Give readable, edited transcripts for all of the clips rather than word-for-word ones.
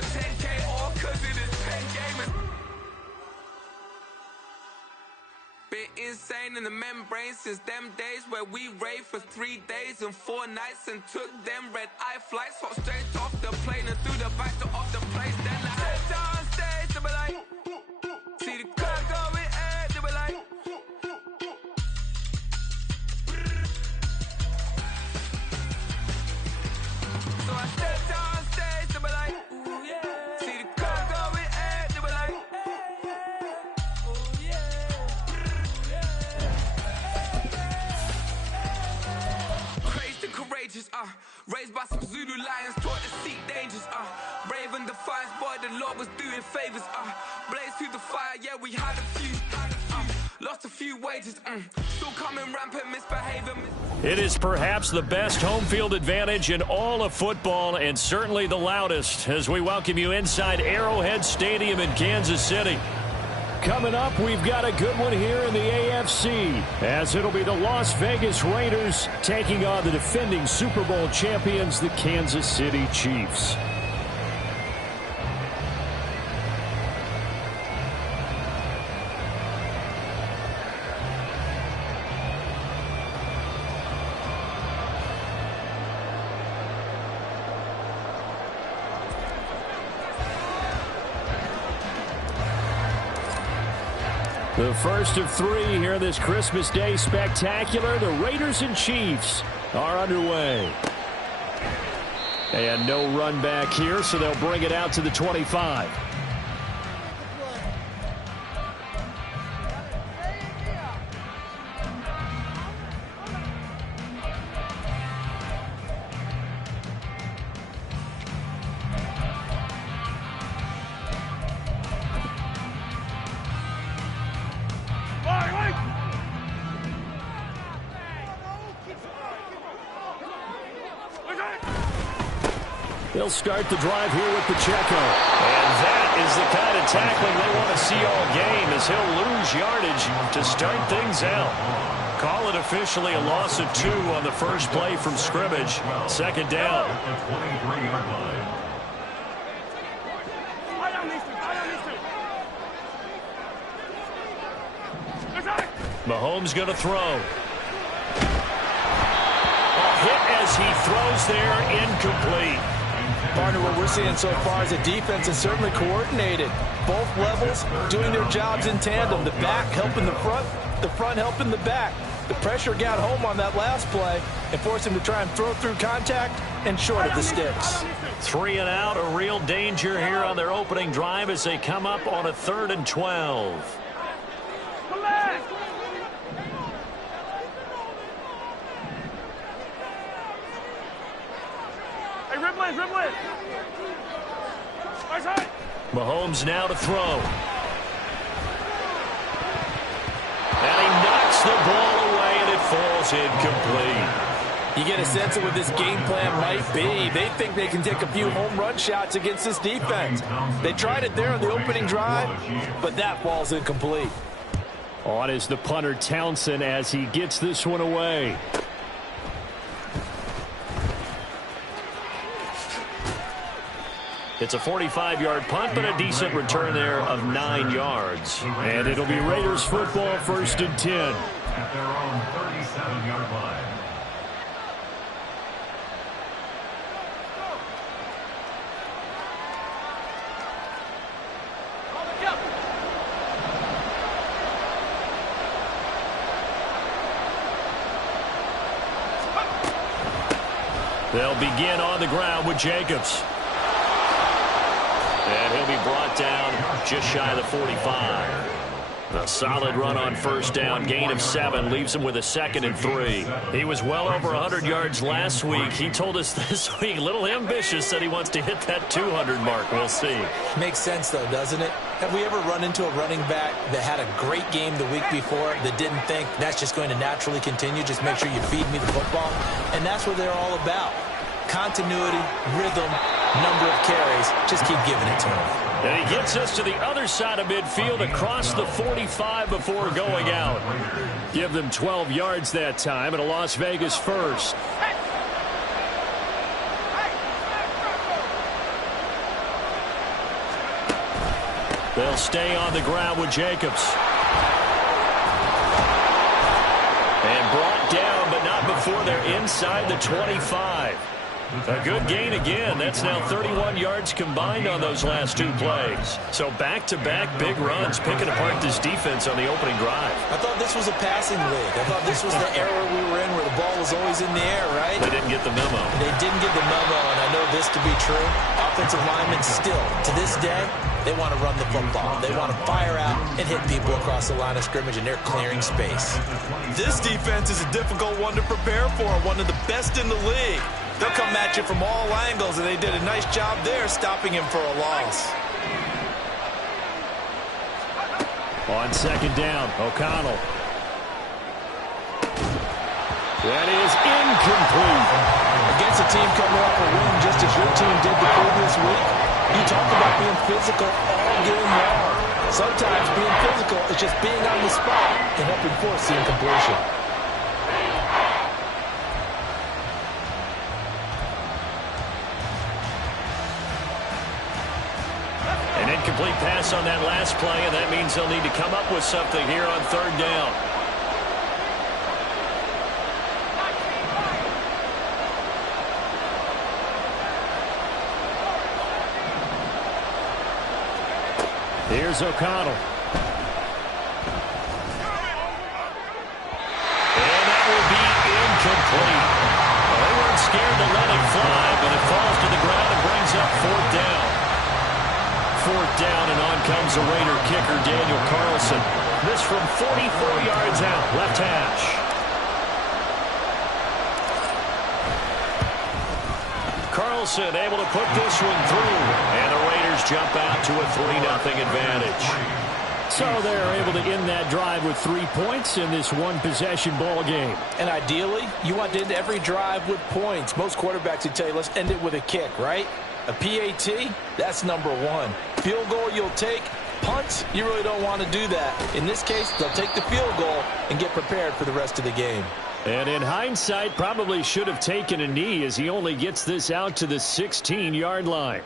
for 10K or cause it is pen gamers. Been insane in the membrane since them days where we raved for 3 days and 4 nights and took them red-eye flights. Hot straight off the plane and through the back door of the place. Then I head down stage, they be like, see the crowd going air, they be like, so I step down stage, they be like, ooh yeah. See the crowd going air, they be like, ooh yeah. Crazed and courageous, raised by some Zulu lions, taught to seek dangers, brave and defiant, boy, the Lord was doing favors, blaze through the fire, yeah, we had a few, lost a few wages, still coming rampant, misbehaving. It is perhaps the best home field advantage in all of football and certainly the loudest as we welcome you inside Arrowhead Stadium in Kansas City. Coming up, we've got a good one here in the AFC as it'll be the Las Vegas Raiders taking on the defending Super Bowl champions, the Kansas City Chiefs. The first of 3 here this Christmas Day spectacular. The Raiders and Chiefs are underway. And no run back here, so they'll bring it out to the 25. They'll start the drive here with Pacheco. And that is the kind of tackling they want to see all game as he'll lose yardage to start things out. Call it officially a loss of 2 on the first play from scrimmage. Second down. Mahomes going to throw. A hit as he throws there, incomplete. Partner, what we're seeing so far is the defense is certainly coordinated. Both levels doing their jobs in tandem. The back helping the front helping the back. The pressure got home on that last play and forced him to try and throw through contact and short of the sticks. 3 and out, a real danger here on their opening drive as they come up on a 3rd and 12. Mahomes now to throw. And he knocks the ball away, and it falls incomplete. You get a sense of what this game plan might be. They think they can take a few home run shots against this defense. They tried it there on the opening drive, but that falls incomplete. On is the punter Townsend as he gets this one away. It's a 45-yard punt, but a decent return there of 9 yards. And it'll be Raiders football, 1st and 10. At their own 37-yard line. They'll begin on the ground with Jacobs. And he'll be brought down just shy of the 45. A solid run on first down, gain of 7, leaves him with a 2nd and 3. He was well over 100 yards last week. He told us this week, a little ambitious, said he wants to hit that 200 mark. We'll see. Makes sense, though, doesn't it? Have we ever run into a running back that had a great game the week before that didn't think that's just going to naturally continue? Just make sure you feed me the football. And that's what they're all about. Continuity, rhythm, number of carries. Just keep giving it to him. And he gets us to the other side of midfield across the 45 before going out. Give them 12 yards that time and a Las Vegas first. They'll stay on the ground with Jacobs. And brought down, but not before they're inside the 25. A good gain again. That's now 31 yards combined on those last two plays. So back-to-back big runs, picking apart this defense on the opening drive. I thought this was a passing league. I thought this was the era we were in where the ball was always in the air, right? They didn't get the memo. They didn't get the memo, and I know this to be true. Offensive linemen still, to this day, they want to run the football. They want to fire out and hit people across the line of scrimmage, and they're clearing space. This defense is a difficult one to prepare for, one of the best in the league. They'll come at you from all angles, and they did a nice job there stopping him for a loss. On second down, O'Connell. That is incomplete. Against a team coming off a win just as your team did the previous week, you talk about being physical all game long. Sometimes being physical is just being on the spot and helping force the incompletion. An incomplete pass on that last play, and that means they'll need to come up with something here on third down. Here's O'Connell. And that will be incomplete. Well, they weren't scared to let it fly, but it falls to the ground and brings up fourth down. Fourth down, and on comes the Raider kicker, Daniel Carlson. This from 44 yards out, left hash. Carlson able to put this one through, and the Raiders jump out to a 3-0 advantage. So they're able to end that drive with 3 points in this one-possession ball game. And ideally, you want to end every drive with points. Most quarterbacks would tell you, let's end it with a kick, right? A PAT, that's number one. Field goal you'll take. Punts, you really don't want to do that. In this case, they'll take the field goal and get prepared for the rest of the game. And in hindsight, probably should have taken a knee as he only gets this out to the 16-yard line.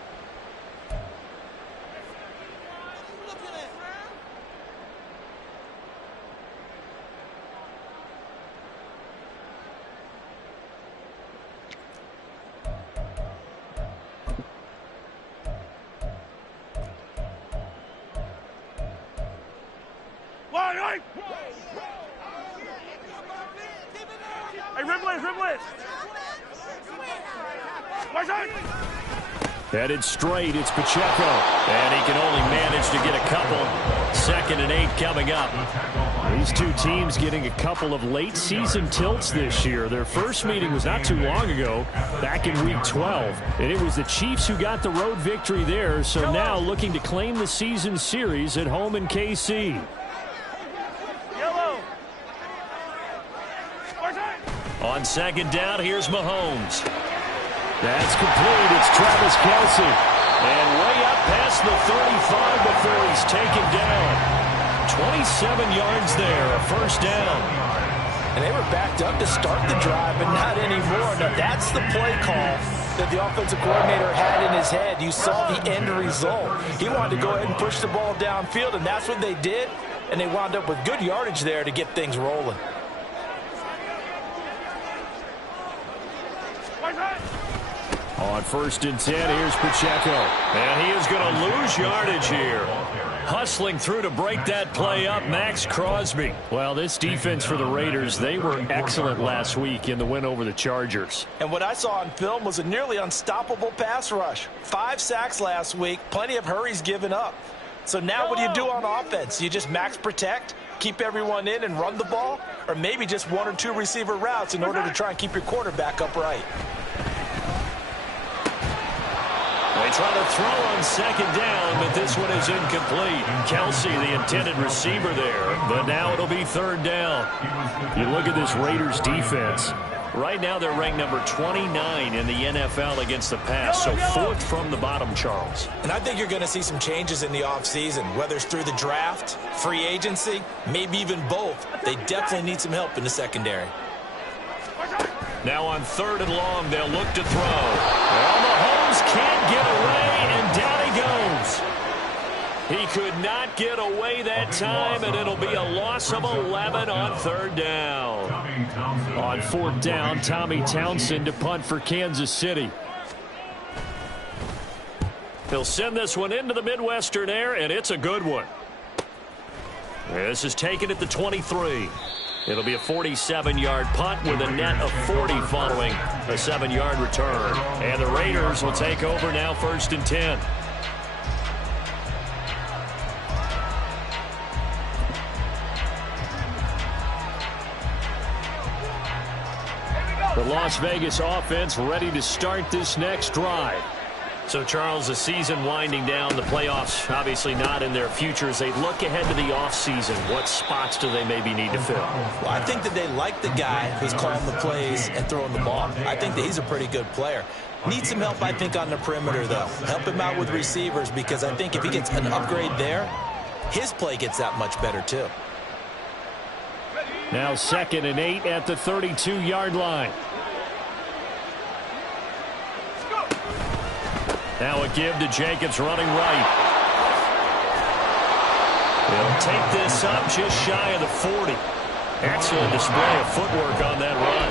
Headed straight, it's Pacheco. And he can only manage to get a couple. 2nd and 8 coming up. These two teams getting a couple of late season tilts this year. Their first meeting was not too long ago, back in week 12. And it was the Chiefs who got the road victory there. So now looking to claim the season series at home in KC. On second down, here's Mahomes. That's complete. It's Travis Kelce. And way up past the 35 before he's taken down. 27 yards there, a first down. And they were backed up to start the drive, but not anymore. Now, that's the play call that the offensive coordinator had in his head. You saw the end result. He wanted to go ahead and push the ball downfield, and that's what they did. And they wound up with good yardage there to get things rolling. On 1st and 10, here's Pacheco. And he is going to lose yardage here. Hustling through to break that play up, Max Crosby. Well, this defense for the Raiders, they were excellent last week in the win over the Chargers. And what I saw on film was a nearly unstoppable pass rush. 5 sacks last week, plenty of hurries given up. So now what do you do on offense? You just max protect, keep everyone in and run the ball? Or maybe just 1 or 2 receiver routes in order to try and keep your quarterback upright? They try to throw on second down, but this one is incomplete. Kelce, the intended receiver there, but now it'll be 3rd down. You look at this Raiders defense. Right now they're ranked number 29 in the NFL against the pass, so 4th from the bottom, Charles. And I think you're going to see some changes in the offseason, whether it's through the draft, free agency, maybe even both. They definitely need some help in the secondary. Now on 3rd and long, they'll look to throw. Well, Mahomes can't get away, and down he goes. He could not get away that time, and it'll be a loss of 11 on third down. On fourth down, Tommy Townsend to punt for Kansas City. He'll send this one into the Midwestern air, and it's a good one. This is taken at the 23. It'll be a 47-yard punt with a net of 40 following a 7-yard return. And the Raiders will take over now, 1st and 10. The Las Vegas offense ready to start this next drive. So, Charles, the season winding down, the playoffs obviously not in their future. As they look ahead to the offseason, what spots do they maybe need to fill? Well, I think that they like the guy who's calling the plays and throwing the ball. I think that he's a pretty good player. Needs some help, I think, on the perimeter, though. Help him out with receivers, because I think if he gets an upgrade there, his play gets that much better, too. Now 2nd and 8 at the 32-yard line. Now a give to Jacobs running right. He'll take this up just shy of the 40. Excellent display of footwork on that run.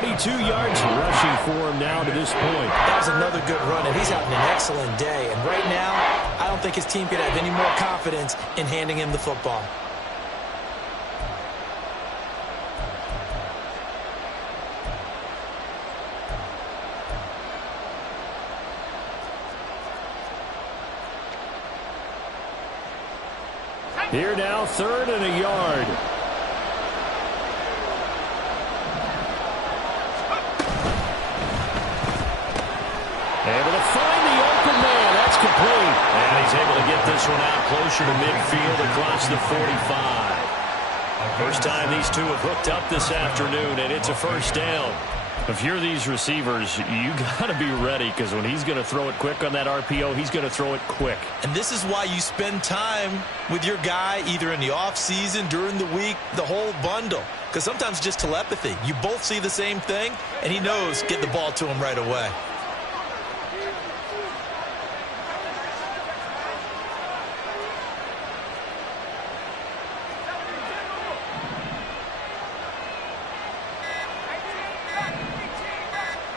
42 yards rushing for him now to this point. That was another good run, and he's having an excellent day. And right now, I don't think his team could have any more confidence in handing him the football. Here now, 3rd and a yard. Able to find the open man. That's complete. And he's able to get this one out closer to midfield across the 45. First time these two have hooked up this afternoon, and it's a 1st down. If you're these receivers, you got to be ready, because when he's going to throw it quick on that RPO, he's going to throw it quick. And this is why you spend time with your guy either in the offseason, during the week, the whole bundle. Because sometimes just telepathy. You both see the same thing, and he knows get the ball to him right away.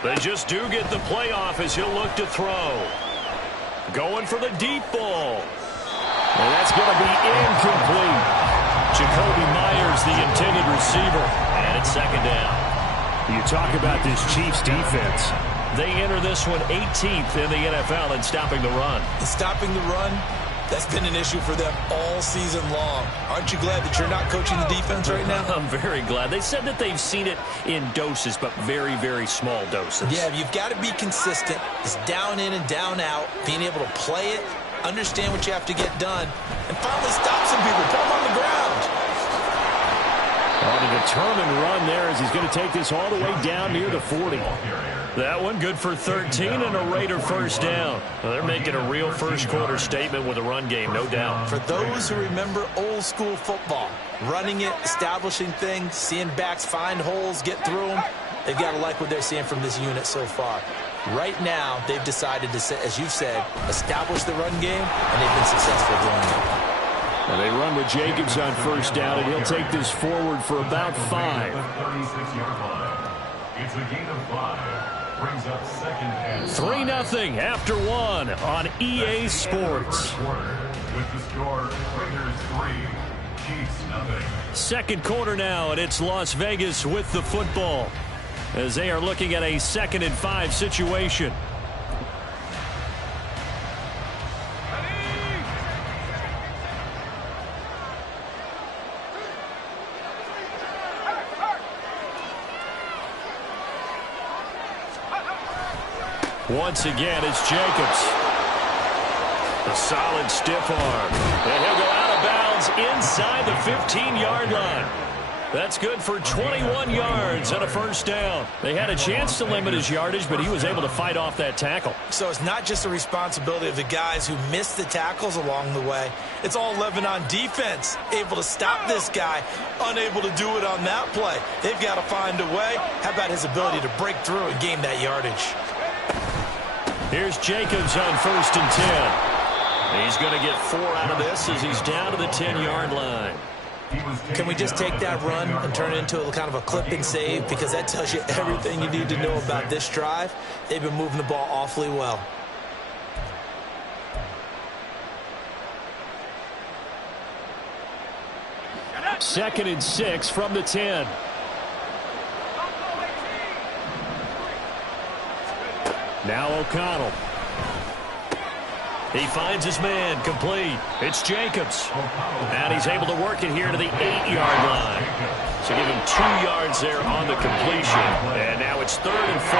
They just do get the playoff as he'll look to throw. Going for the deep ball. And that's going to be incomplete. Jacoby Myers, the intended receiver. And it's 2nd down. You talk about this Chiefs defense. They enter this one 18th in the NFL in stopping the run. And stopping the run, that's been an issue for them all season long. Aren't you glad that you're not coaching the defense right now? I'm very glad. They said that they've seen it in doses, but very, very small doses. Yeah, you've got to be consistent. It's down in and down out, being able to play it, understand what you have to get done, and finally stop some people, put them on the ground. On a determined run there as he's going to take this all the way down near the 40. That one good for 13 and a Raider 1st down. Well, they're making a real first-quarter statement with a run game, no doubt. For those who remember old-school football, running it, establishing things, seeing backs find holes, get through them, they've got to like what they're seeing from this unit so far. Right now, they've decided to, as you've said, establish the run game, and they've been successful doing it. Well, they run with Jacobs on 1st down, and he'll take this forward for about 5. It's a gain of 5. Brings up 2nd and 3-0 after 1 on EA Sports. With the score, Raiders 3, Chiefs 0. 2nd quarter now, and it's Las Vegas with the football as they are looking at a 2nd and 5 situation. Once again, it's Jacobs. A solid stiff arm. And he'll go out of bounds inside the 15-yard line. That's good for 21 yards and a 1st down. They had a chance to limit his yardage, but he was able to fight off that tackle. So it's not just the responsibility of the guys who missed the tackles along the way. It's all 11 on defense, able to stop this guy, unable to do it on that play. They've got to find a way. How about his ability to break through and gain that yardage? Here's Jacobs on 1st and 10. He's going to get 4 out of this as he's down to the 10-yard line. Can we just take that run and turn it into a kind of a clip and save? Because that tells you everything you need to know about this drive. They've been moving the ball awfully well. Second and 6 from the 10. Now O'Connell. He finds his man, complete. It's Jacobs. And he's able to work it here to the 8-yard line. So give him 2 yards there on the completion. And now it's 3rd and 4.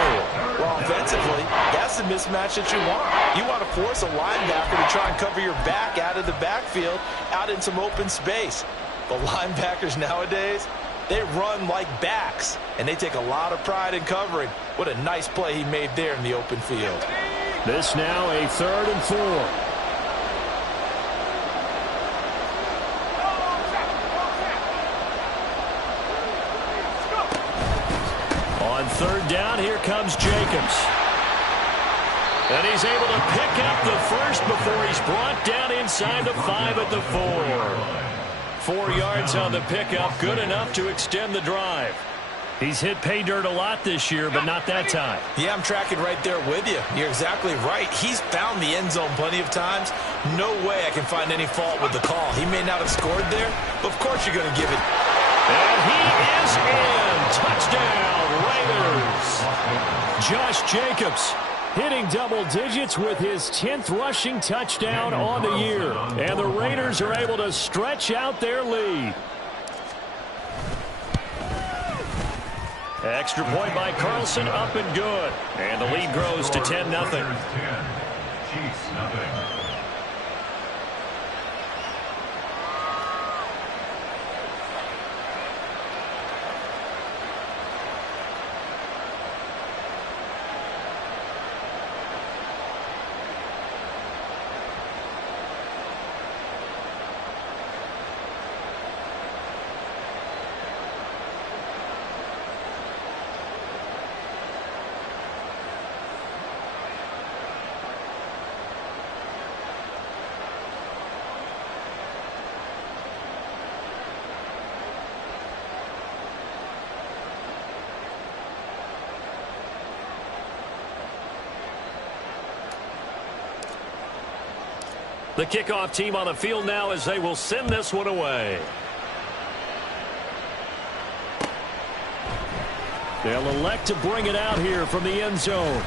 Well, offensively, that's the mismatch that you want. You want to force a linebacker to try and cover your back out of the backfield, out in some open space. The linebackers nowadays, they run like backs, and they take a lot of pride in covering. What a nice play he made there in the open field. This now a 3rd and 4. On 3rd down, here comes Jacobs. And he's able to pick up the first before he's brought down inside the 5 at the 4. 4 yards on the pickup, good enough to extend the drive. He's hit pay dirt a lot this year, but not that time. Yeah, I'm tracking right there with you. You're exactly right. He's found the end zone plenty of times. No way I can find any fault with the call. He may not have scored there, but of course you're going to give it. And he is in. Touchdown, Raiders. Josh Jacobs hitting double digits with his 10th rushing touchdown on the year. And the Raiders are able to stretch out their lead. Extra point by Carlson, up and good. And the lead grows to 10-0. Chiefs, nothing. The kickoff team on the field now as they will send this one away. They'll elect to bring it out here from the end zone.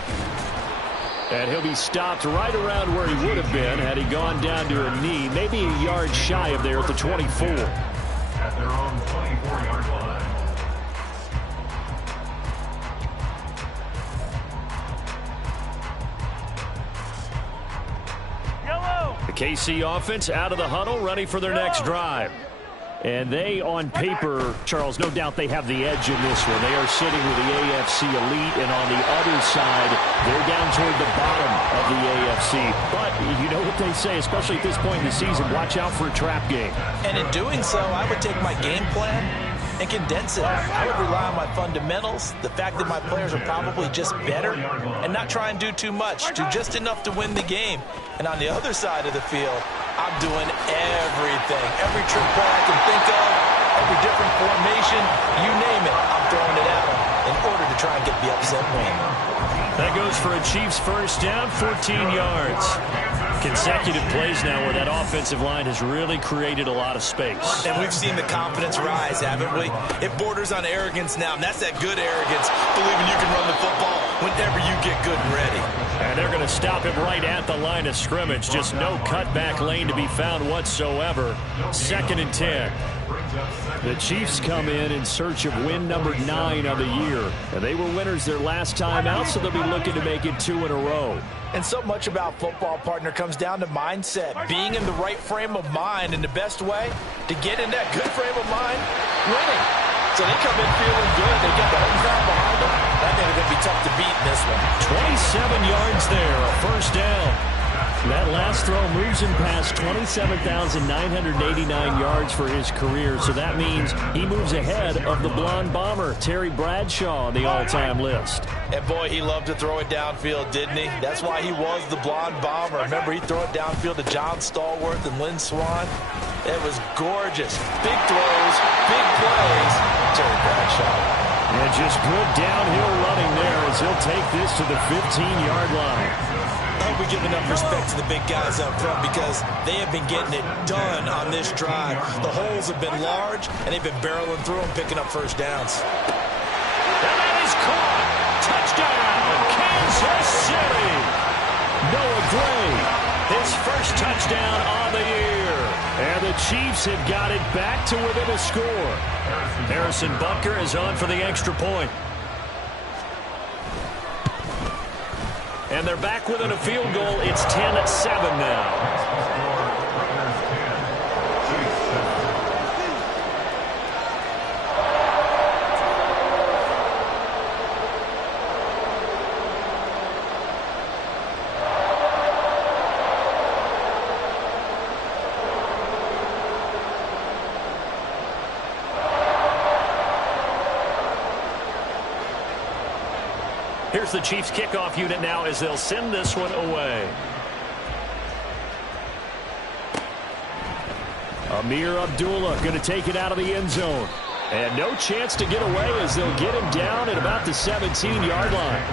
And he'll be stopped right around where he would have been had he gone down to a knee, maybe a yard shy of there at the 24. At their own 24-yard line. The KC offense out of the huddle, ready for their next drive. And they, on paper, Charles, no doubt they have the edge in this one. They are sitting with the AFC elite, and on the other side, they're down toward the bottom of the AFC. But you know what they say, especially at this point in the season, watch out for a trap game. And in doing so, I would take my game plan and condense it. I would rely on my fundamentals, the fact that my players are probably just better, and not try and do too much, do just enough to win the game. And on the other side of the field, I'm doing everything. Every trick play I can think of, every different formation, you name it, I'm throwing it at them in order to try and get the upset win. That goes for a Chiefs first down, 14 yards. Consecutive plays now where that offensive line has really created a lot of space. And we've seen the confidence rise, haven't we? It borders on arrogance now, and that's that good arrogance, believing you can run the football whenever you get good and ready. And they're going to stop him right at the line of scrimmage. Just no cutback lane to be found whatsoever. 2nd and 10. The Chiefs come in search of win number 9 of the year. And they were winners their last time out, so they'll be looking to make it 2 in a row. And so much about football, partner, comes down to mindset. Being in the right frame of mind, and the best way to get in that good frame of mind, winning. So they come in feeling good. They get the home crowd behind them. I think they're going to be tough to beat in this one. 27 yards there, a first down. That last throw moves him past 27,989 yards for his career, so that means he moves ahead of the blonde bomber, Terry Bradshaw, on the all-time list. And boy, he loved to throw it downfield, didn't he? That's why he was the blonde bomber. Remember, he'd throw it downfield to John Stallworth and Lynn Swann. It was gorgeous. Big throws, big plays. Terry Bradshaw. And just good downhill running there as he'll take this to the 15-yard line. I hope we give enough respect to the big guys up front because they have been getting it done on this drive. The holes have been large, and they've been barreling through them, picking up first downs. And that is caught. Touchdown, Kansas City. Noah Gray, his first touchdown on the year. And the Chiefs have got it back to within a score. Harrison Butker is on for the extra point. And they're back within a field goal. It's 10-7 now. Here's the Chiefs kickoff unit now as they'll send this one away. Amir Abdullah going to take it out of the end zone. And no chance to get away as they'll get him down at about the 17-yard line.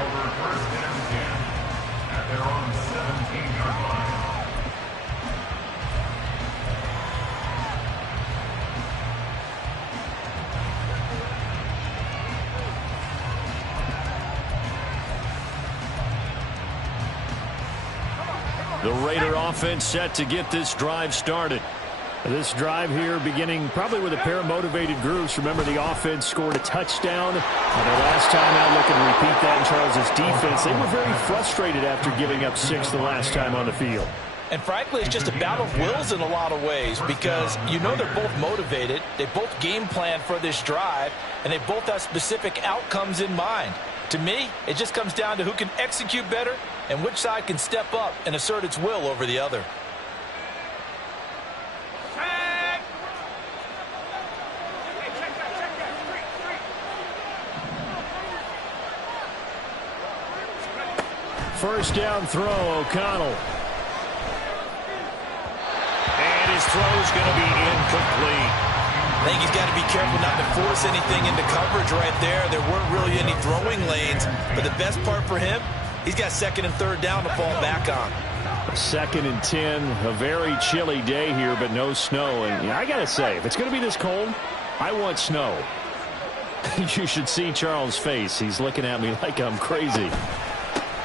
The Raider offense set to get this drive started. This drive here beginning probably with a pair of motivated groups. Remember, the offense scored a touchdown. And their last time out, looking to repeat that in Charles' defense. They were very frustrated after giving up 6 the last time on the field. And frankly, it's just a battle of wills in a lot of ways because you know they're both motivated. They both game plan for this drive, and they both have specific outcomes in mind. To me, it just comes down to who can execute better and which side can step up and assert its will over the other. First down throw, O'Connell. And his throw's going to be incomplete. I think he's got to be careful not to force anything into coverage right there. There weren't really any throwing lanes, but the best part for him, he's got second and third down to fall back on. 2nd and 10, a very chilly day here, but no snow. And yeah, I got to say, if it's going to be this cold, I want snow. You should see Charles' face. He's looking at me like I'm crazy.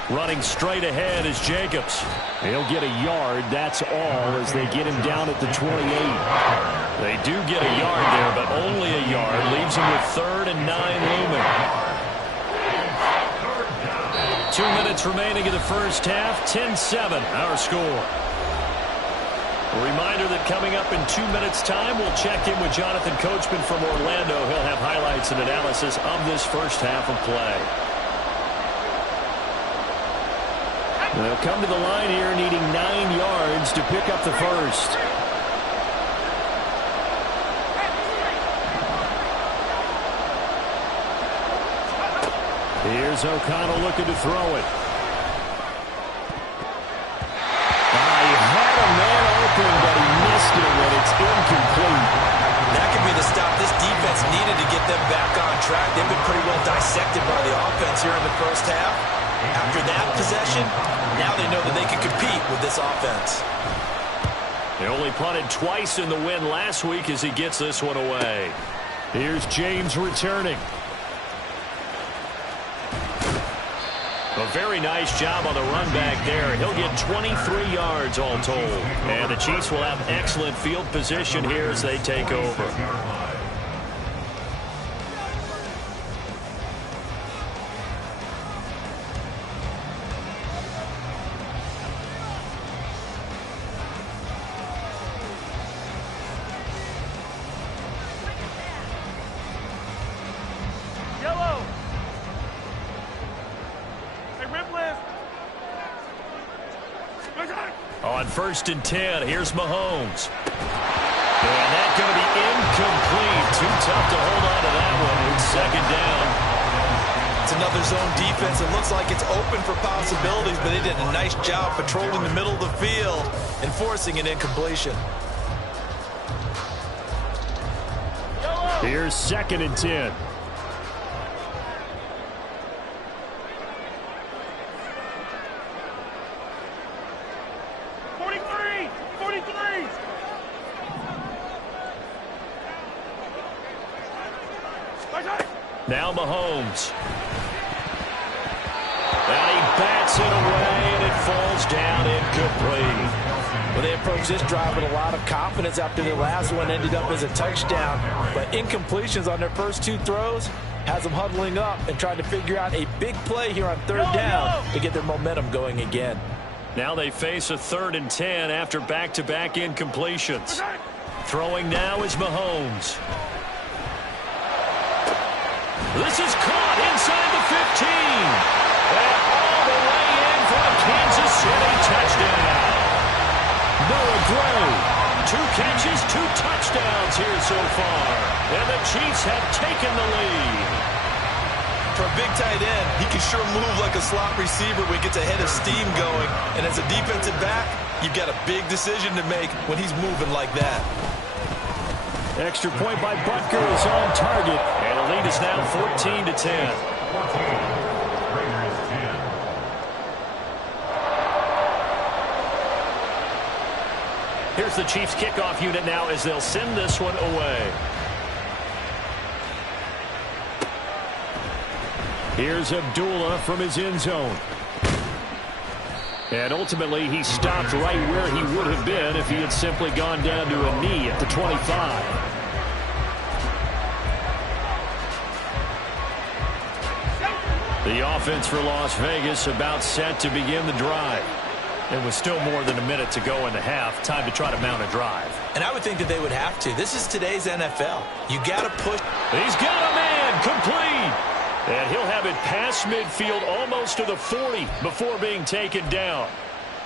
Running straight ahead is Jacobs. He'll get a yard, that's all, as they get him down at the 28. They do get a yard there, but only a yard. Leaves him with 3rd and 9 looming. 2 minutes remaining in the first half. 10-7, our score. A reminder that coming up in 2 minutes' time, we'll check in with Jonathan Coachman from Orlando. He'll have highlights and analysis of this first half of play. They'll come to the line here needing 9 yards to pick up the first. Here's O'Connell looking to throw it. He had a man open, but he missed it, and it's incomplete. That could be the stop this defense needed to get them back on track. They've been pretty well dissected by the offense here in the first half. After that possession, now they know that they can compete with this offense. They only punted twice in the win last week as he gets this one away. Here's James returning. A very nice job on the run back there. He'll get 23 yards all told. And the Chiefs will have excellent field position here as they take over. 1st and 10. Here's Mahomes. And that's going to be incomplete. Too tough to hold on to that one. It's 2nd down. It's another zone defense. It looks like it's open for possibilities, but they did a nice job patrolling the middle of the field and forcing an incompletion. Here's 2nd and 10. Now Mahomes. And he bats it away, and it falls down incomplete. Well, they approached this drive with a lot of confidence after their last one ended up as a touchdown. But incompletions on their first 2 throws has them huddling up and trying to figure out a big play here on 3rd down to get their momentum going again. Now they face a 3rd and 10 after back-to-back incompletions. Throwing now is Mahomes. This is caught inside the 15. And all the way in for a Kansas City touchdown. Noah Gray, 2 catches, 2 touchdowns here so far. And the Chiefs have taken the lead. For a big tight end, he can sure move like a slot receiver when he gets a head of steam going. And as a defensive back, you've got a big decision to make when he's moving like that. Extra point by Butker is on target. And the lead is now 14 to 10. 14. Raiders 10. Here's the Chiefs kickoff unit now as they'll send this one away. Here's Abdullah from his end zone. And ultimately, he stopped right where he would have been if he had simply gone down to a knee at the 25. The offense for Las Vegas about set to begin the drive. And with still more than a minute to go in the half, time to try to mount a drive. And I would think that they would have to. This is today's NFL. You got to push. He's got a man complete. And he'll have it past midfield almost to the 40 before being taken down.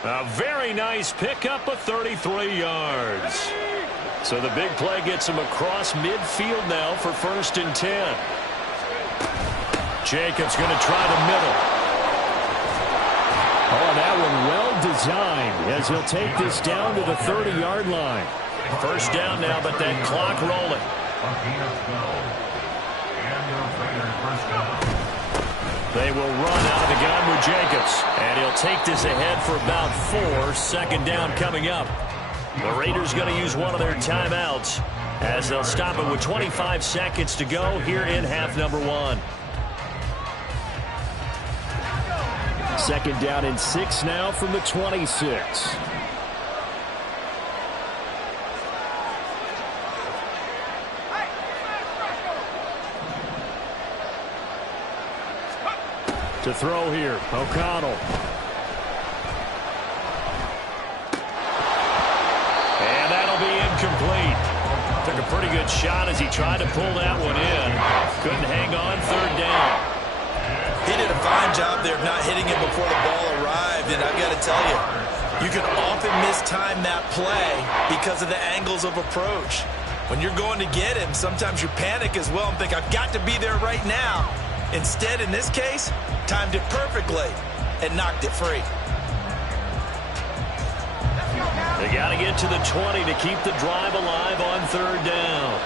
A very nice pickup of 33 yards. So the big play gets him across midfield now for 1st and 10. Jacobs going to try the middle. Oh, that one well designed as he'll take this down to the 30-yard line. 1st down now, but that clock rolling. They will run out of the gun with Jacobs. And he'll take this ahead for about 4. 2nd down coming up. The Raiders going to use one of their timeouts as they'll stop it with 25 seconds to go here in half number 1. 2nd down and 6 now from the 26. To throw here, O'Connell. And that'll be incomplete. Took a pretty good shot as he tried to pull that one in. Couldn't hang on 3rd down. He did a fine job there of not hitting it before the ball arrived. And I've got to tell you, you can often mistime that play because of the angles of approach. When you're going to get him, sometimes you panic as well and think, I've got to be there right now. Instead, in this case, timed it perfectly and knocked it free. They got to get to the 20 to keep the drive alive on 3rd down.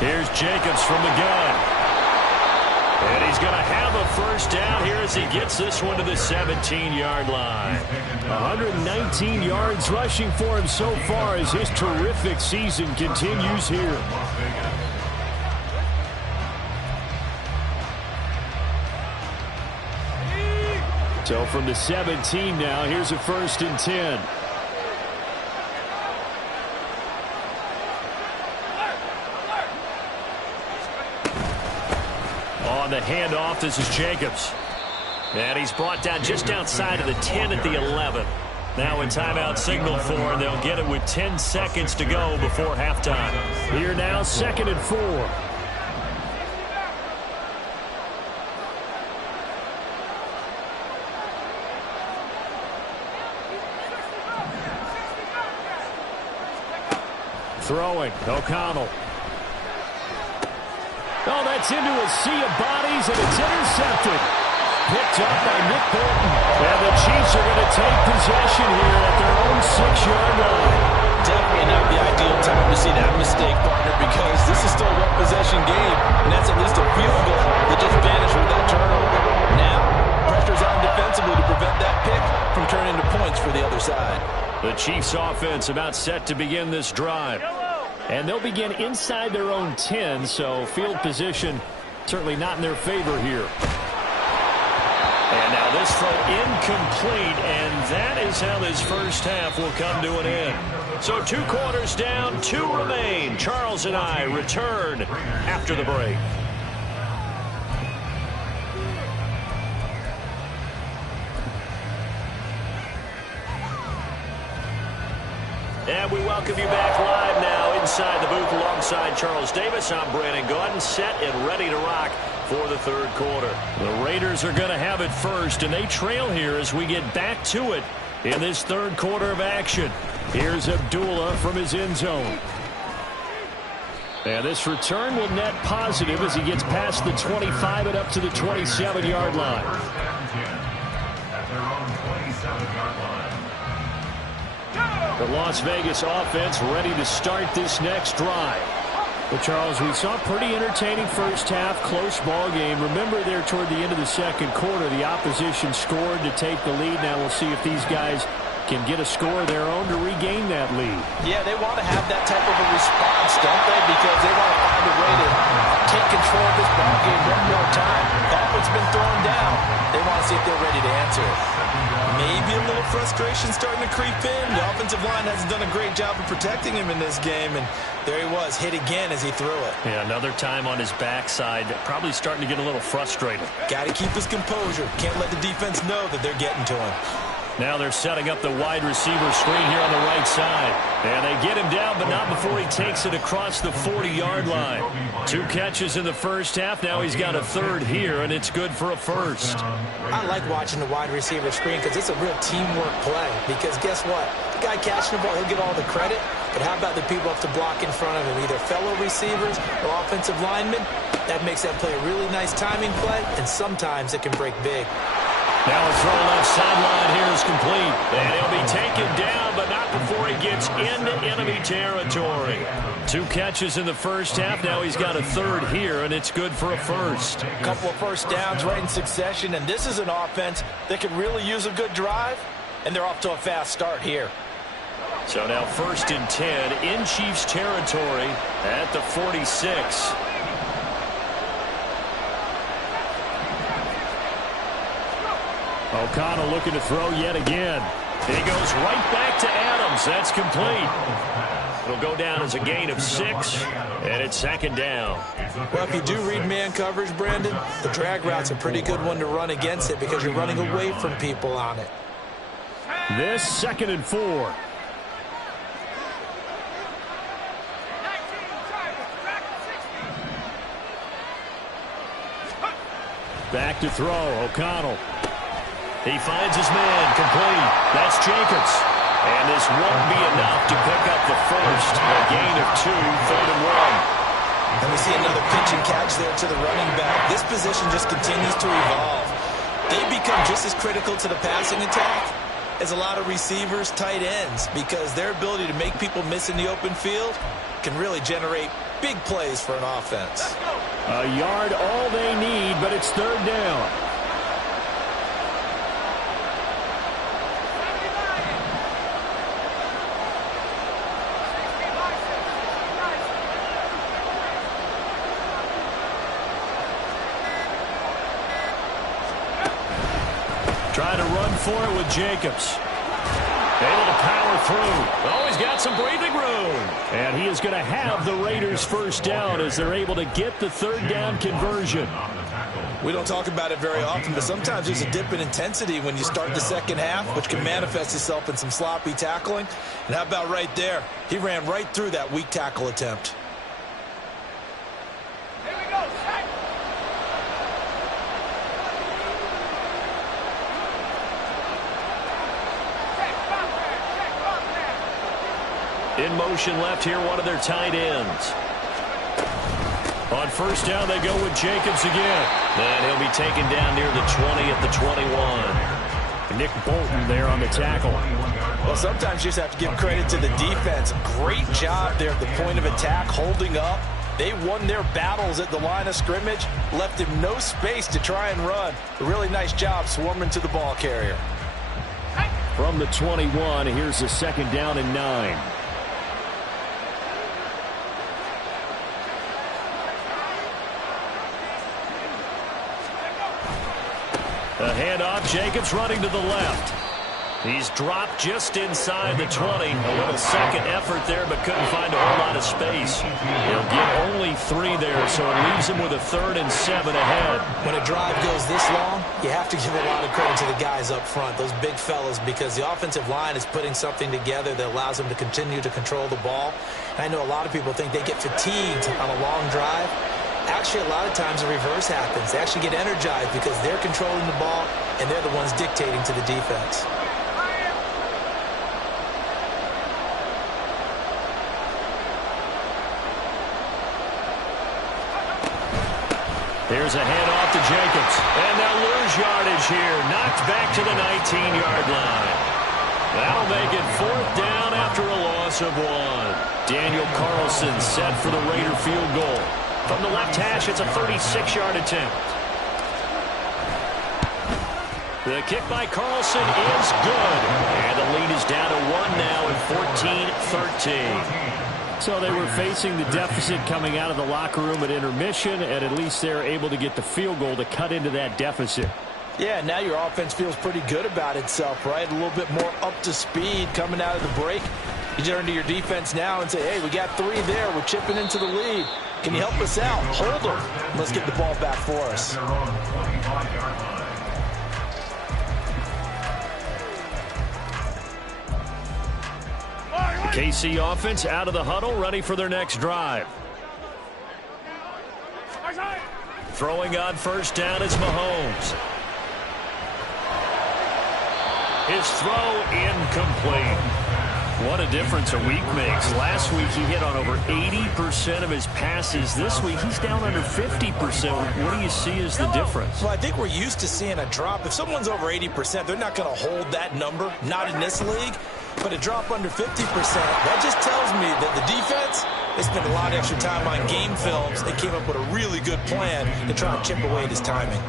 Here's Jacobs from the gun. And he's going to have a 1st down here as he gets this one to the 17-yard line. 119 yards rushing for him so far as his terrific season continues here. So from the 17 now, here's a 1st and 10. On the handoff, this is Jacobs. And he's brought down just outside of the 10 at the 11. Now in timeout signal for, and they'll get it with 10 seconds to go before halftime. Here now, 2nd and 4. throwing. O'Connell. Oh, that's into a sea of bodies, and it's intercepted. Picked up by Nick Bolton. And the Chiefs are going to take possession here at their own 6-yard line. Definitely not the ideal time to see that mistake, partner, because this is still a one-possession game, and that's at least a field goal that just vanished with that turnover. Now, pressure's on defensively to prevent that pick from turning into points for the other side. The Chiefs offense about set to begin this drive. And they'll begin inside their own 10, so field position certainly not in their favor here. And now this throw incomplete, and that is how this first half will come to an end. So 2 quarters down, 2 remain. Charles and I return after the break. And we welcome you back live now inside the booth alongside Charles Davis. I'm Brandon Gaudin, set and ready to rock for the third quarter. The Raiders are going to have it first, and they trail here as we get back to it in this third quarter of action. Here's Abdullah from his end zone. And this return will net positive as he gets past the 25 and up to the 27-yard line. At their own 27-yard line. The Las Vegas offense ready to start this next drive. Well, Charles, we saw a pretty entertaining first half, close ball game. Remember there toward the end of the second quarter, the opposition scored to take the lead. Now we'll see if these guys can get a score of their own to regain that lead. Yeah, they want to have that type of a response, don't they? Because they want to find a way to take control of this ball game one more time. The offense been thrown down. They want to see if they're ready to answer it. Maybe a little frustration starting to creep in. The offensive line hasn't done a great job of protecting him in this game, and there he was, hit again as he threw it. Yeah, another time on his backside, probably starting to get a little frustrated. Got to keep his composure. Can't let the defense know that they're getting to him. Now they're setting up the wide receiver screen here on the right side. And they get him down, but not before he takes it across the 40-yard line. 2 catches in the first half. Now he's got a third here, and it's good for a first. I like watching the wide receiver screen because it's a real teamwork play. Because guess what? The guy catching the ball, he'll get all the credit. But how about the people up to block in front of him, either fellow receivers or offensive linemen? That makes that play a really nice timing play, and sometimes it can break big. Now a throw left sideline here is complete. And he'll be taken down, but not before he gets into enemy territory. 2 catches in the first half. Now he's got a third here, and it's good for a first. A couple of first downs right in succession, and this is an offense that could really use a good drive, and they're off to a fast start here. So now 1st and 10 in Chiefs territory at the 46. O'Connell looking to throw yet again. He goes right back to Adams. That's complete. It'll go down as a gain of 6, and it's 2nd down. Well, if you do read man coverage, Brandon, the drag route's a pretty good one to run against it because you're running away from people on it. This 2nd and 4. Back to throw, O'Connell. He finds his man, complete. That's Jacobs. And this won't be enough to pick up the first. A gain of 2, 3rd and 1. And we see another pitch and catch there to the running back. This position just continues to evolve. They become just as critical to the passing attack as a lot of receivers, tight ends, because their ability to make people miss in the open field can really generate big plays for an offense. A yard all they need, but it's 3rd down. Trying to run for it with Jacobs. Able to power through. Oh, he's got some breathing room. And he is going to have the Raiders first down as they're able to get the 3rd down conversion. We don't talk about it very often, but sometimes there's a dip in intensity when you start the second half, which can manifest itself in some sloppy tackling. And how about right there? He ran right through that weak tackle attempt. In motion left here, one of their tight ends. On first down, they go with Jacobs again. And he'll be taken down near the 20 at the 21. Nick Bolton there on the tackle. Well, sometimes you just have to give credit to the defense. Great job there at the point of attack, holding up. They won their battles at the line of scrimmage, left him no space to try and run. A really nice job swarming to the ball carrier. From the 21, here's the second down and 9. A handoff, Jacobs running to the left. He's dropped just inside the 20. A little second effort there, but couldn't find a whole lot of space. He'll get only 3 there, so it leaves him with a 3rd and 7 ahead. When a drive goes this long, you have to give a lot of credit to the guys up front, those big fellas, because the offensive line is putting something together that allows them to continue to control the ball. And I know a lot of people think they get fatigued on a long drive. Actually, a lot of times the reverse happens. They actually get energized because they're controlling the ball, and they're the ones dictating to the defense. Here's a handoff to Jacobs. And they'll lose yardage here. Knocked back to the 19-yard line. That'll make it 4th down after a loss of 1. Daniel Carlson set for the Raider field goal. From the left hash, it's a 36-yard attempt. The kick by Carlson is good. And the lead is down to 1 now at 14-13. So they were facing the deficit coming out of the locker room at intermission, and at least they're able to get the field goal to cut into that deficit. Yeah, now your offense feels pretty good about itself, right? A little bit more up to speed coming out of the break. You turn to your defense now and say, hey, we got 3 there. We're chipping into the lead. Can you help us out? Hold them. Let's get the ball back for us. KC offense out of the huddle, ready for their next drive. Throwing on first down is Mahomes. His throw incomplete. What a difference a week makes. Last week he hit on over 80% of his passes. This week he's down under 50%. What do you see as the difference? Well, I think we're used to seeing a drop. If someone's over 80%, they're not going to hold that number. Not in this league. But a drop under 50%, that just tells me that the defense, they spent a lot of extra time on game films. They came up with a really good plan to try and chip away at his timing.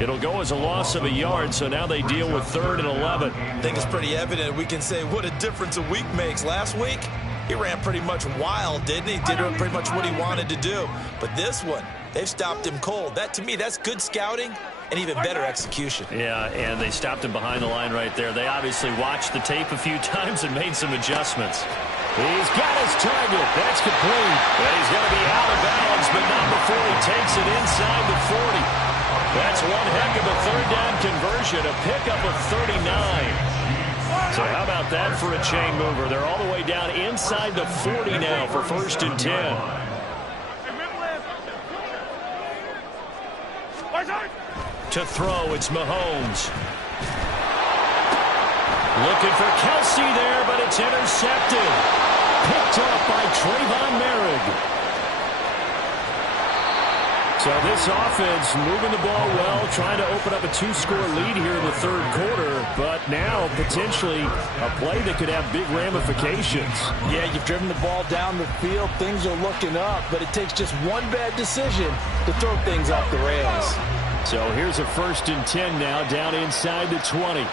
It'll go as a loss of a yard, so now they deal with 3rd and 11. I think it's pretty evident. We can say what a difference a week makes. Last week, he ran pretty much wild, didn't he? Did pretty much what he wanted to do. But this one, they've stopped him cold. That, to me, that's good scouting and even better execution. Yeah, and they stopped him behind the line right there. They obviously watched the tape a few times and made some adjustments. He's got his target. That's complete. And he's going to be out of bounds, but not before he takes it inside the 40. That's one heck of a 3rd down conversion, a pickup of 39. So how about that for a chain mover? They're all the way down inside the 40 now for 1st and 10. To throw, it's Mahomes. Looking for Kelsey there, but it's intercepted. Picked up by Trayvon Merrick. So this offense moving the ball well, trying to open up a 2-score lead here in the 3rd quarter, but now potentially a play that could have big ramifications. Yeah, you've driven the ball down the field. Things are looking up, but it takes just one bad decision to throw things off the rails. So here's a 1st and 10 now, down inside the 20.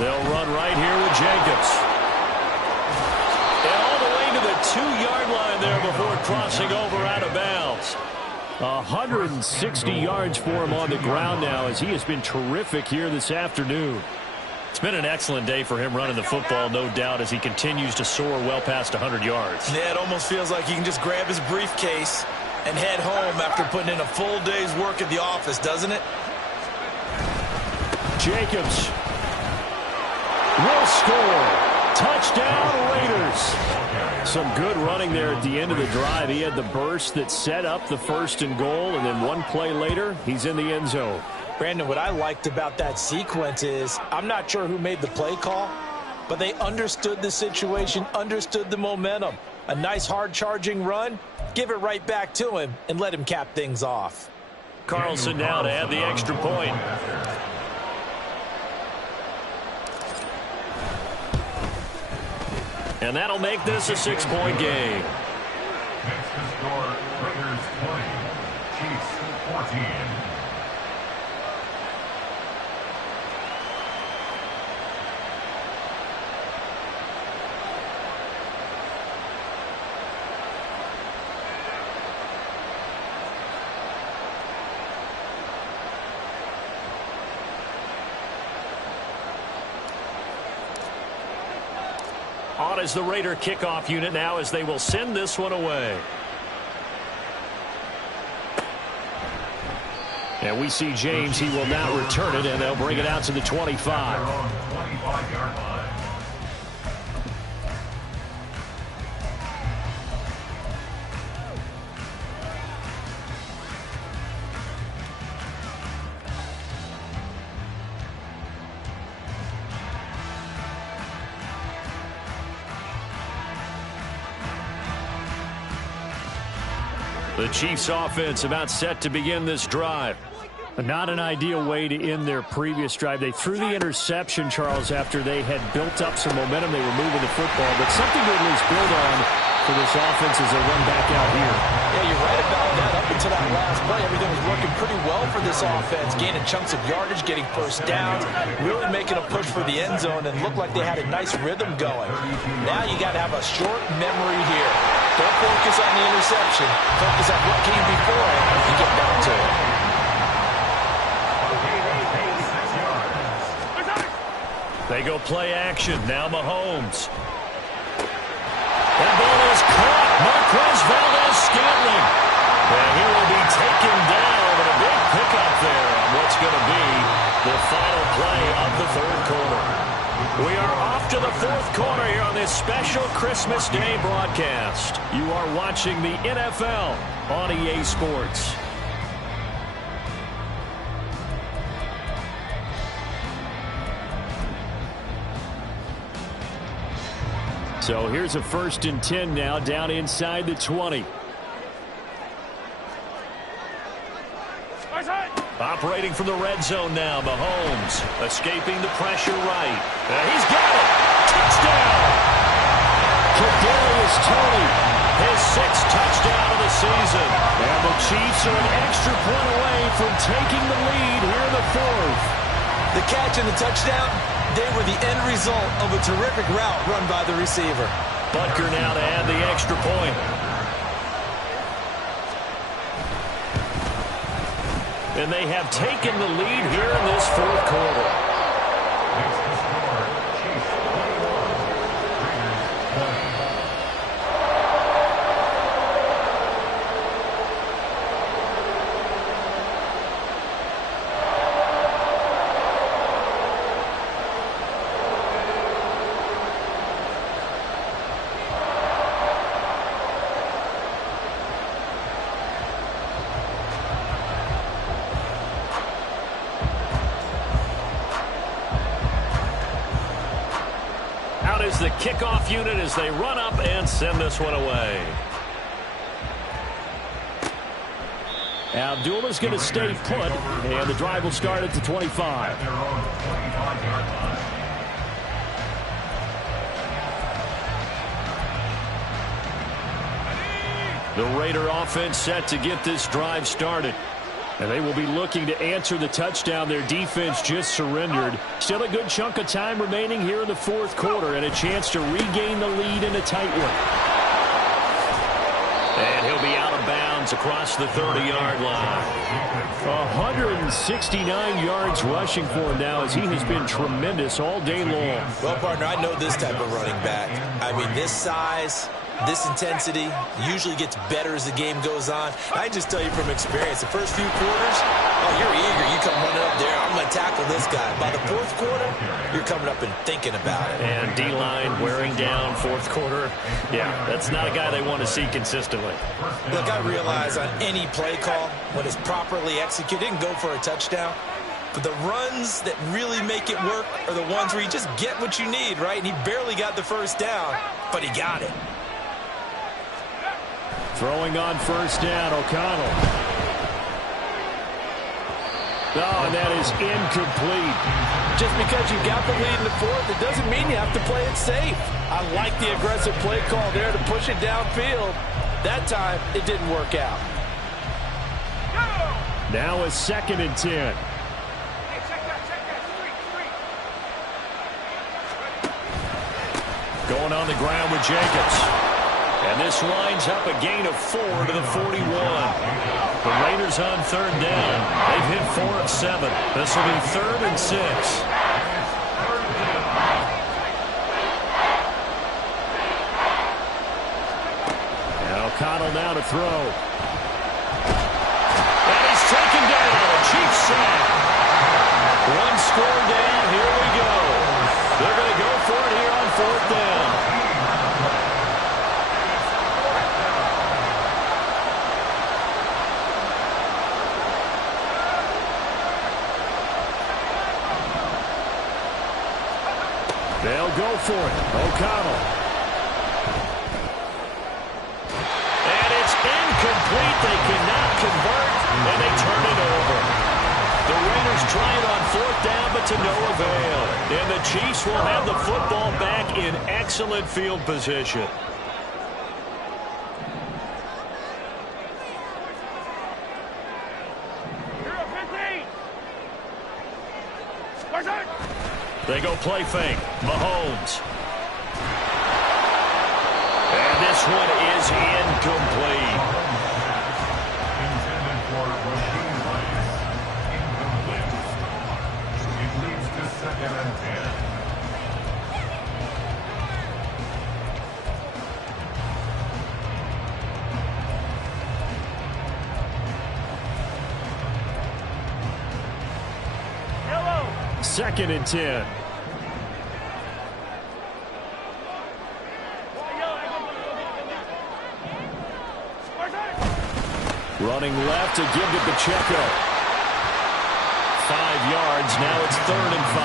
They'll run right here with Jacobs. And all the way to the 2-yard line there before crossing over out of bounds. 160 yards for him on the ground now as he has been terrific here this afternoon. It's been an excellent day for him running the football, no doubt, as he continues to soar well past 100 yards. Yeah, it almost feels like he can just grab his briefcase and head home after putting in a full day's work at the office, doesn't it? Jacobs will score. Touchdown, Raiders. Some good running there at the end of the drive. He had the burst that set up the 1st and goal, and then one play later, he's in the end zone. Brandon, what I liked about that sequence is I'm not sure who made the play call, but they understood the situation, understood the momentum. A nice hard-charging run, give it right back to him, and let him cap things off. Carlson now to add the extra point. And that'll make this a 6-point game. Next to score, Raiders 20, Chiefs 14. On is the Raider kickoff unit now as they will send this one away. And we see James. He will now return it, and they'll bring it out to the 25. 25-yard line. The Chiefs offense about set to begin this drive. Not an ideal way to end their previous drive. They threw the interception, Charles, after they had built up some momentum. They were moving the football, but something to at least build on for this offense as they run back out here. Yeah, you're right about that. Up until that last play, everything was working pretty well for this offense, gaining chunks of yardage, getting first downs, really making a push for the end zone, and looked like they had a nice rhythm going. Now you got to have a short memory here. Don't focus on the interception. Focus on what came before it and get back to it. They go play action. Now Mahomes. That ball is caught. Marquez Valdes-Scantling. And he will be taken down, and a big pickup there on what's going to be the final play of the third quarter. We are off to the fourth quarter here on this special Christmas Day broadcast. You are watching the NFL on EA Sports. So here's a 1st and 10 now down inside the 20. Operating from the red zone now, Mahomes escaping the pressure right. He's got it. Touchdown. Kadarius Toney, his 6th touchdown of the season. And the Chiefs are an extra point away from taking the lead here in the 4th. The catch and the touchdown, they were the end result of a terrific route run by the receiver. Butker now to add the extra point. And they have taken the lead here in this 4th quarter. Next to score, Chiefs 21, Raiders 20. Is the kickoff unit as they run up and send this one away. Abdullah's going to stay put, and the drive will start at the 25. Their own 25-yard line. The Raider offense set to get this drive started. And they will be looking to answer the touchdown their defense just surrendered. Still a good chunk of time remaining here in the 4th quarter and a chance to regain the lead in a tight one. And he'll be out of bounds across the 30-yard line. 169 yards rushing for him now as he has been tremendous all day long. Well, partner, I know this type of running back. I mean, this size, this intensity usually gets better as the game goes on. I just tell you from experience, the first few quarters, oh, you're eager. You come running up there, I'm going to tackle this guy. By the 4th quarter, you're coming up and thinking about it. And D-line wearing down 4th quarter. Yeah, that's not a guy they want to see consistently. Look, I realize on any play call, when it's properly executed, it can go for a touchdown. But the runs that really make it work are the ones where you just get what you need, right? And he barely got the first down, but he got it. Throwing on first down, O'Connell. Oh, and that is incomplete. Just because you got the lead in the fourth, it doesn't mean you have to play it safe. I like the aggressive play call there to push it downfield. That time, it didn't work out. Now a 2nd and 10. Going on the ground with Jacobs. And this lines up a gain of 4 to the 41. The Raiders on 3rd down. They've hit 4 of 7. This will be 3rd and 6. And O'Connell now to throw. And he's taken down. A Chiefs sack. 1 score down. Here we go. They're going to go for it here on 4th down. They'll go for it. O'Connell. And it's incomplete. They cannot convert, and they turn it over. The Raiders try it on 4th down, but to no avail. And the Chiefs will have the football back in excellent field position. They go play fake. Mahomes. And this one is incomplete. Intended for Rasheed Rice. Incomplete. It leads to 2nd and 10. Second and 10. Running left to give to Pacheco. 5 yards. Now it's 3rd and 5.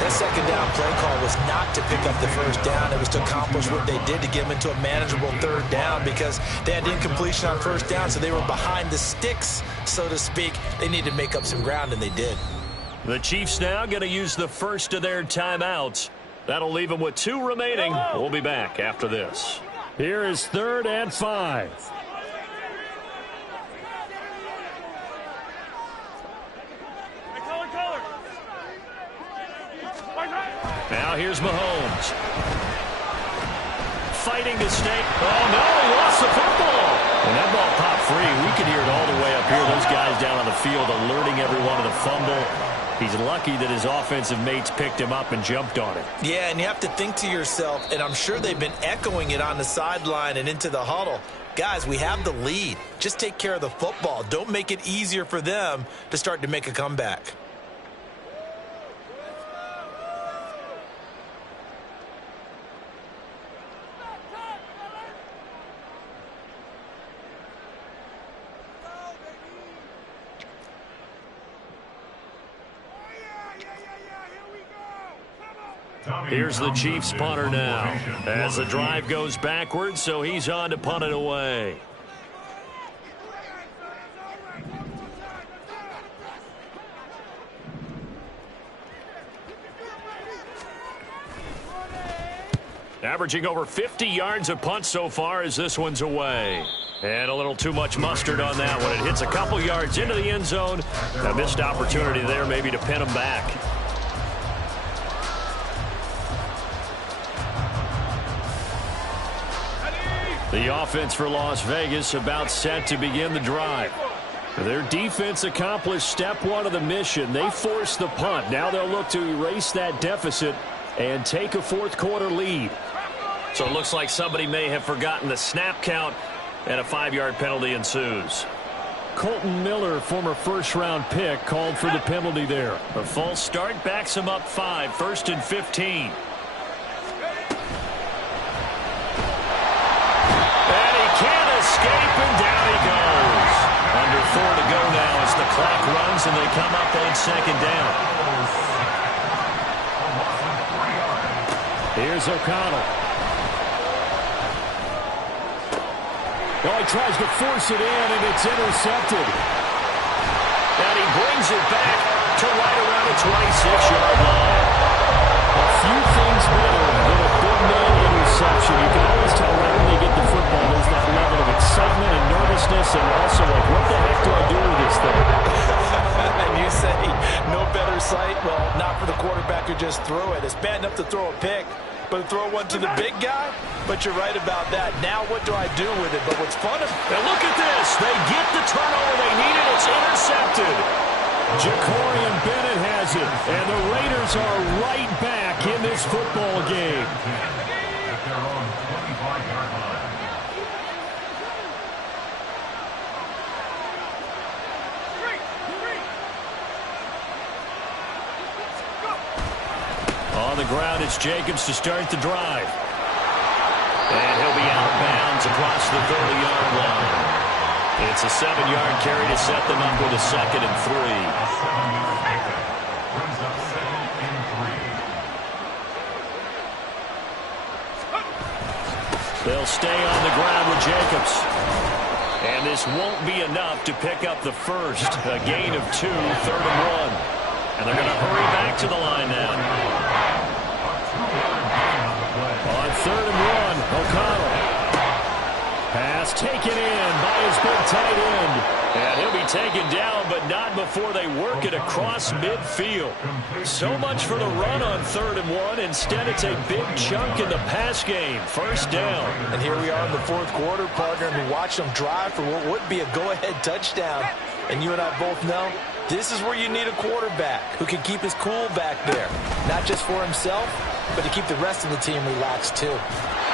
That 2nd down play call was not to pick up the first down. It was to accomplish what they did to get them into a manageable 3rd down because they had incompletion on first down, so they were behind the sticks, so to speak. They needed to make up some ground, and they did. The Chiefs now going to use the first of their timeouts. That'll leave them with 2 remaining. We'll be back after this. Here is 3rd and 5. Now here's Mahomes. Fighting to stay. Oh, no, he lost the football. And that ball popped free. We could hear it all the way up here. Those guys down on the field alerting everyone of the fumble. He's lucky that his offensive mates picked him up and jumped on it. Yeah, and you have to think to yourself, and I'm sure they've been echoing it on the sideline and into the huddle. Guys, we have the lead. Just take care of the football. Don't make it easier for them to start to make a comeback. Here's the Chiefs punter now as the drive goes backwards, so he's on to punt it away. Averaging over 50 yards a punt so far as this one's away. And a little too much mustard on that one. It hits a couple yards into the end zone. A missed opportunity there maybe to pin him back. The offense for Las Vegas about set to begin the drive. Their defense accomplished step 1 of the mission. They forced the punt. Now they'll look to erase that deficit and take a 4th quarter lead. So it looks like somebody may have forgotten the snap count, and a 5-yard penalty ensues. Colton Miller, former first-round pick, called for the penalty there. A false start backs him up 5, 1st and 15. Escape, and down he goes. Under 4 to go now as the clock runs yards, and they come up on second down. Here's O'Connell. Oh, he tries to force it in, and it's intercepted. And he brings it back to right around the 26-yard line. A few things better than a big man interception. You can always tell right when they get the football, there's that level of excitement and nervousness, and also like, what the heck do I do with this thing? And you say no better sight? Well, not for the quarterback who just threw it. It's bad enough to throw a pick, but throw one to the big guy? But you're right about that. Now what do I do with it? But what's fun is... And look at this. They get the turnover they needed. It's intercepted. Ja'Cory Bennett has it. And the Raiders are right back in this football game. At their own 25-yard line. On the ground, it's Jacobs to start the drive. And he'll be out of bounds across the 30-yard line. It's a 7-yard carry to set them up with a 2nd and 3. A 7-yard pickup brings up 2nd and 3. They'll stay on the ground with Jacobs. And this won't be enough to pick up the first. A gain of 2, 3rd and 1. And they're going to hurry back to the line now. On 3rd and 1, O'Connell. Pass taken in by his big tight end. And he'll be taken down, but not before they work it across midfield. So much for the run on 3rd and 1. Instead, it's a big chunk in the pass game. First down. And here we are in the 4th quarter, partner, and we watched them drive for what would be a go-ahead touchdown. And you and I both know this is where you need a quarterback who can keep his cool back there. Not just for himself, but to keep the rest of the team relaxed, too.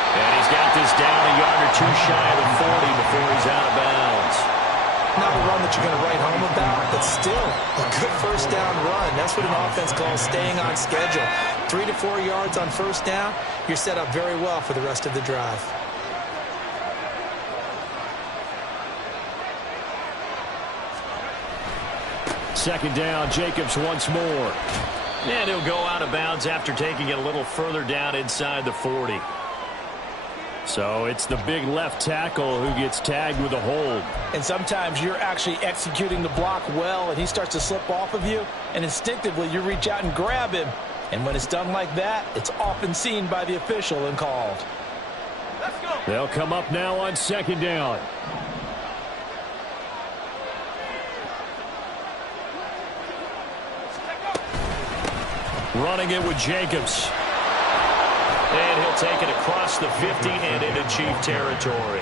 And he's got this down a yard or 2 shy of the 40 before he's out of bounds. Not a run that you're going to write home about, but still a good first down run. That's what an offense calls staying on schedule. 3 to 4 yards on first down, you're set up very well for the rest of the drive. Second down, Jacobs once more. And he'll go out of bounds after taking it a little further down inside the 40. So it's the big left tackle who gets tagged with a hold. And sometimes you're actually executing the block well, and he starts to slip off of you, and instinctively you reach out and grab him. And when it's done like that, it's often seen by the official and called. Let's go. They'll come up now on 2nd down. Running it with Jacobs. And he'll take it across the 50 and into Chief territory.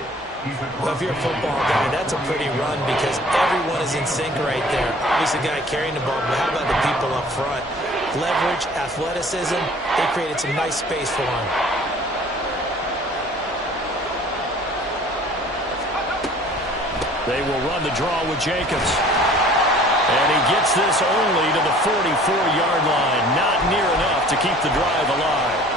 Well, if you're a football guy, that's a pretty run because everyone is in sync right there. Obviously, the guy carrying the ball, but how about the people up front? Leverage, athleticism, they created some nice space for him. They will run the draw with Jacobs. And he gets this only to the 44-yard line. Not near enough to keep the drive alive.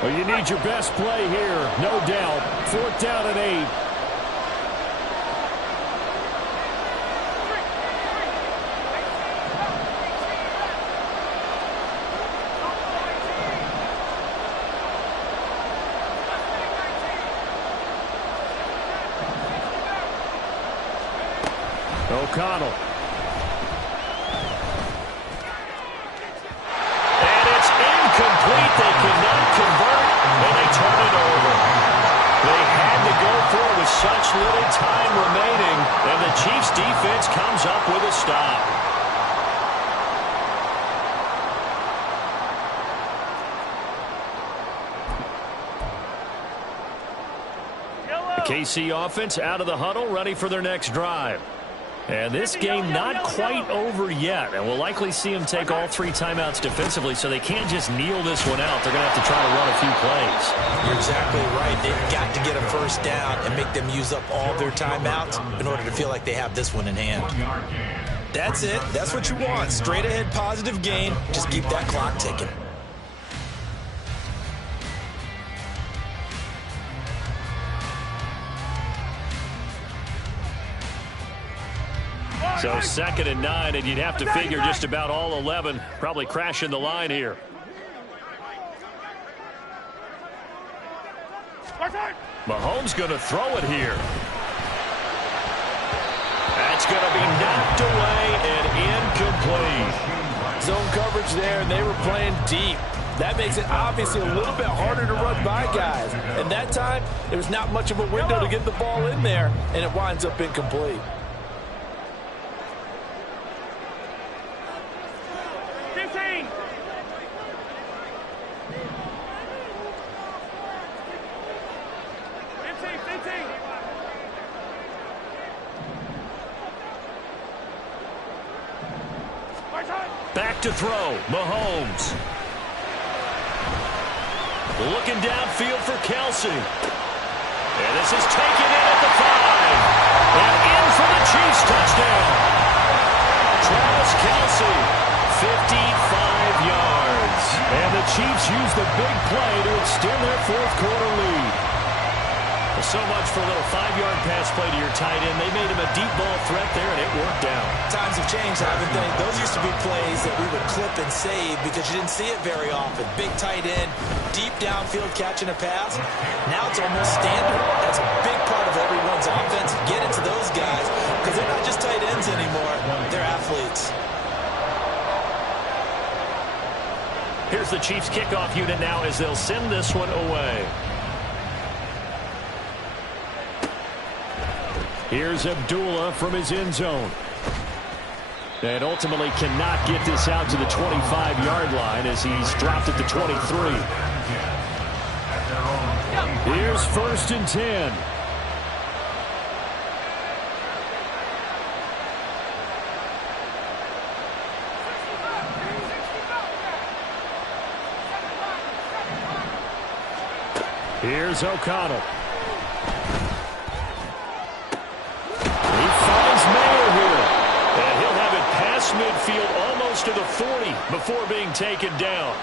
Well, you need your best play here, no doubt. 4th down and 8. O'Connell. And it's incomplete. They cannot convert, and they turn it over. They had to go for it with such little time remaining, and the Chiefs' defense comes up with a stop. The KC offense out of the huddle, ready for their next drive. And this game not quite over yet, and we'll likely see them take all 3 timeouts defensively, so they can't just kneel this one out. They're going to have to try to run a few plays. You're exactly right. They've got to get a first down and make them use up all their timeouts in order to feel like they have this one in hand. That's it. That's what you want. Straight ahead positive gain. Just keep that clock ticking. So 2nd and 9, and you'd have to figure just about all 11 probably crashing the line here. Mahomes going to throw it here. That's going to be knocked away and incomplete. Zone coverage there, and they were playing deep. That makes it obviously a little bit harder to run by guys. And that time, there was not much of a window to get the ball in there, and it winds up incomplete. Back to throw, Mahomes. Looking downfield for Kelsey. And this is taken in at the 5. And in for the Chiefs touchdown. Travis Kelsey, 55 yards. And the Chiefs use the big play to extend their 4th quarter lead. So much for a little 5-yard pass play to your tight end. They made him a deep ball threat there, and it worked out. Times have changed, haven't they? Those used to be plays that we would clip and save because you didn't see it very often. Big tight end, deep downfield catching a pass. Now it's almost standard. That's a big part of everyone's offense. Get it to those guys because they're not just tight ends anymore. They're athletes. Here's the Chiefs kickoff unit now as they'll send this one away. Here's Abdullah from his end zone. And ultimately cannot get this out to the 25-yard line as he's dropped at the 23. Here's 1st and 10. Here's O'Connell. Midfield almost to the 40 before being taken down.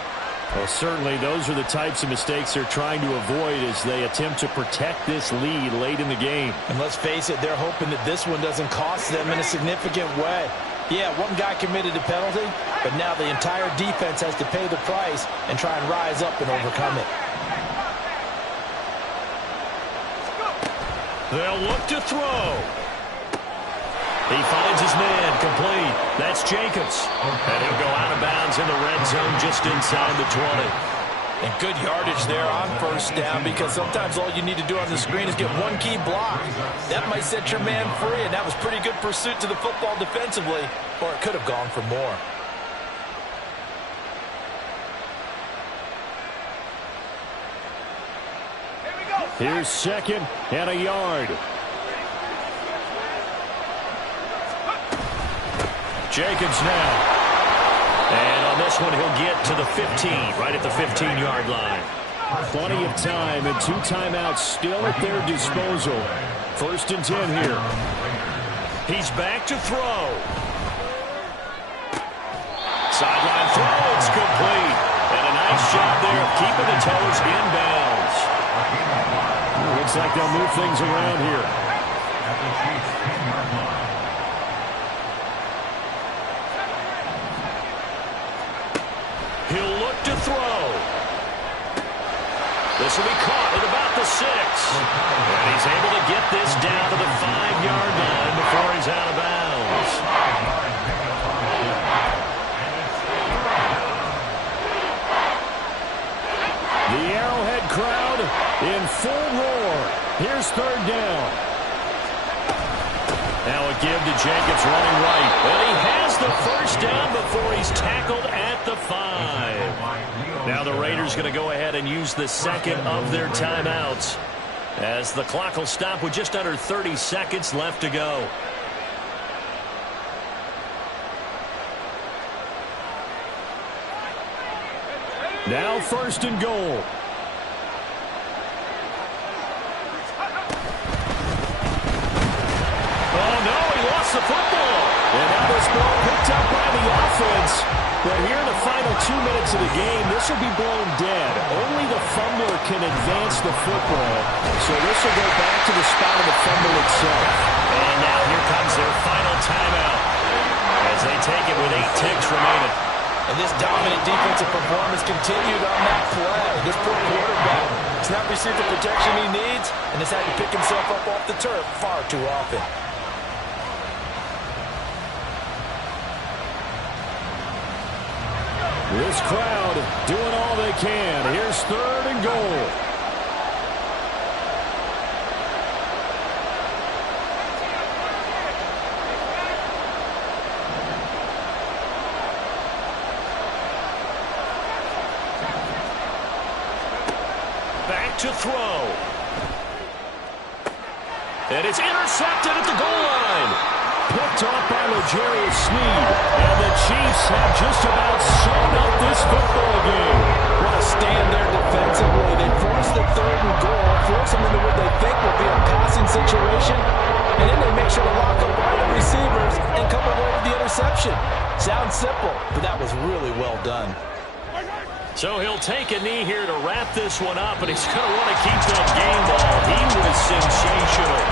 Well, certainly those are the types of mistakes they're trying to avoid as they attempt to protect this lead late in the game. And let's face it, they're hoping that this one doesn't cost them in a significant way. Yeah, one guy committed a penalty, but now the entire defense has to pay the price and try and rise up and overcome it. They'll look to throw. He finds his man, complete. That's Jacobs. And he'll go out of bounds in the red zone just inside the 20. And good yardage there on 1st down because sometimes all you need to do on the screen is get one key block. That might set your man free, and that was pretty good pursuit to the football defensively, or it could have gone for more. Here's 2nd and a yard. Jacobs now. And on this one, he'll get to the 15, right at the 15-yard line. Plenty of time and 2 timeouts still at their disposal. 1st and 10 here. He's back to throw. Sideline throw, it's complete. And a nice job there of keeping the toes inbounds. Looks like they'll move things around here. He'll look to throw. This will be caught at about the 6. And he's able to get this down to the 5-yard line before he's out of bounds. The Arrowhead crowd in full roar. Here's 3rd down. Now a give to Jacobs running right. And he has the 1st down before he's tackled at the 5. Now the Raiders going to go ahead and use the 2nd of their timeouts as the clock will stop with just under 30 seconds left to go. Now 1st and goal. Oh, no, he lost the football. And now this ball picked up by the offense. But here in the final 2 minutes of the game, this will be blown dead. Only the fumbler can advance the football. So this will go back to the spot of the fumble itself. And now here comes their final timeout as they take it with 8 ticks remaining. And this dominant defensive performance continued on that play. This poor quarterback has not received the protection he needs and has had to pick himself up off the turf far too often. This crowd doing all they can. Here's 3rd and goal. Back to throw. And it's intercepted at the goal line. Picked off by L'Jarius Sneed. And the Chiefs have just about sewn up this football game. What a stand there defensively. They force the 3rd and goal, force them into what they think will be a passing situation, and then they make sure to lock up all the receivers and come away with the interception. Sounds simple, but that was really well done. So he'll take a knee here to wrap this one up, and he's going to want to keep that game ball. He was sensational.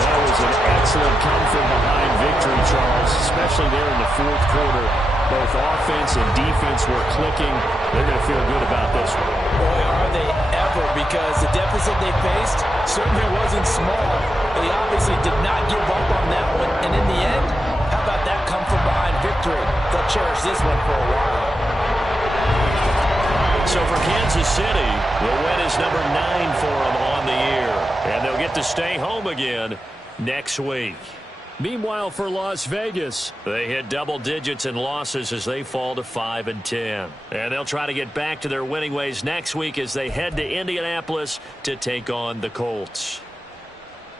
That was an excellent come-from-behind victory, Charles, especially there in the 4th quarter. Both offense and defense were clicking. They're going to feel good about this one. Boy, are they ever, because the deficit they faced certainly wasn't small. They obviously did not give up on that one, and in the end, how about that come-from-behind victory? They'll cherish this one for a while. So for Kansas City, the win is number 9 for them on the year. And they'll get to stay home again next week. Meanwhile, for Las Vegas, they hit double digits in losses as they fall to 5-10. And they'll try to get back to their winning ways next week as they head to Indianapolis to take on the Colts.